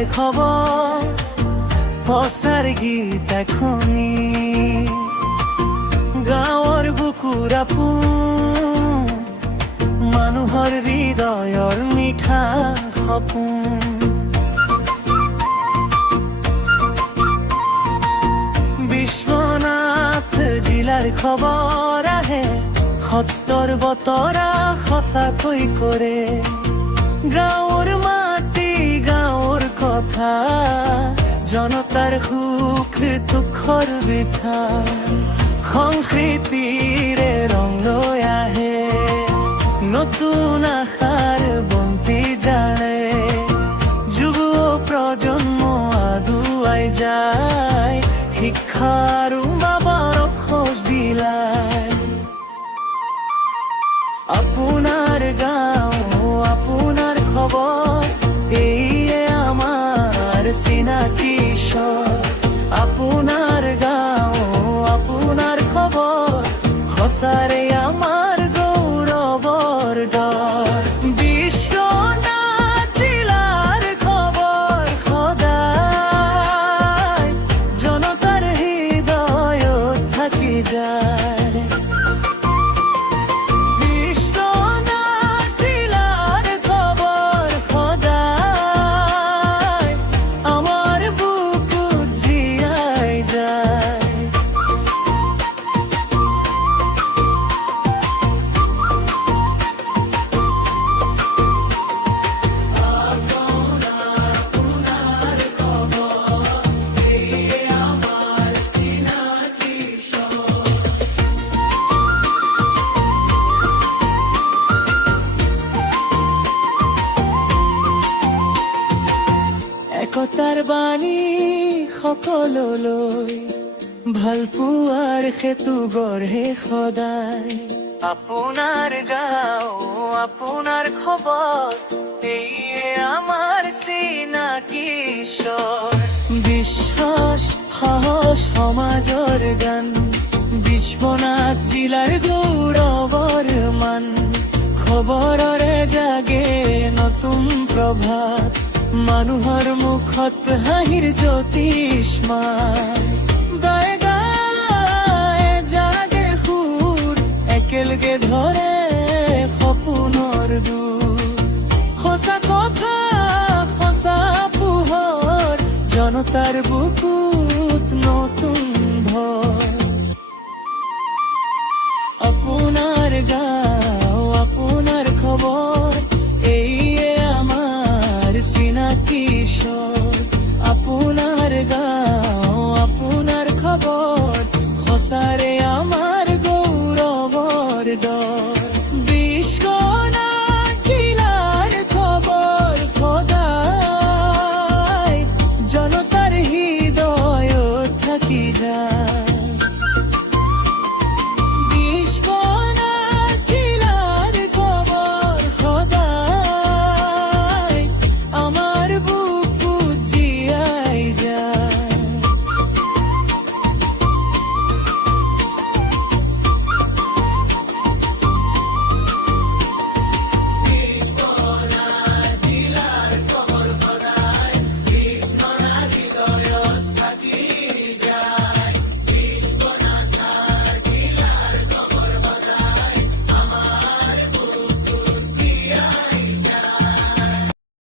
জিলাৰ খবৰ পচাৰ গীত এখনি গাঁৱৰ বুকুৰ আপোন মানুহৰ হৃদয়ৰ মিঠা সপোন বিশ্বনাথ জিলাৰ খবৰ আহে সত্তৰ বতৰা সঁচাকৈ কৰে গাঁৱৰ মাটি গাঁৱৰ কথা জনতাৰ সুখ দুখৰ বিথা সংস্কৃতিৰে ৰং লৈ আহে নতুন আশাৰ বন্তি জানে যুৱ প্ৰজন্ম আগুৱাই যায় শিক্ষা আৰু বাবাৰ খোজ বিলাই আপোনাৰ গাঁও আপোনাৰ খবৰ এইয়ে আমাৰ চিনাকি আপোনাৰ গাঁও আপোনাৰ খবৰ সঁচাৰে আমাৰ গৌৰৱৰ দৰ বিশ্বনাথ জিলাৰ খবৰ সদায় জনতাৰ হৃদয়ত থাকি যায় একতাৰ বাণী সকললৈ ভাল পোৱাৰ সেতু গঢ়ে সদায় আপোনাৰ গাঁও আপোনাৰ খবৰ এইয়ে আমাৰ চিনাকি বিশ্বাস সাহস সমাজৰ গান বিশ্বনাথ জিলাৰ গৌৰৱৰ মান খবৰৰে জাগে নতুন প্ৰভাত মানুহৰ মুখত হাঁহিৰ জ্যোতিষ্মান গায় গায় জাগে সুৰ একেলগে ধৰে সপোনৰ দূৰ সঁচা কথা সঁচা পোহৰ জনতাৰ বুক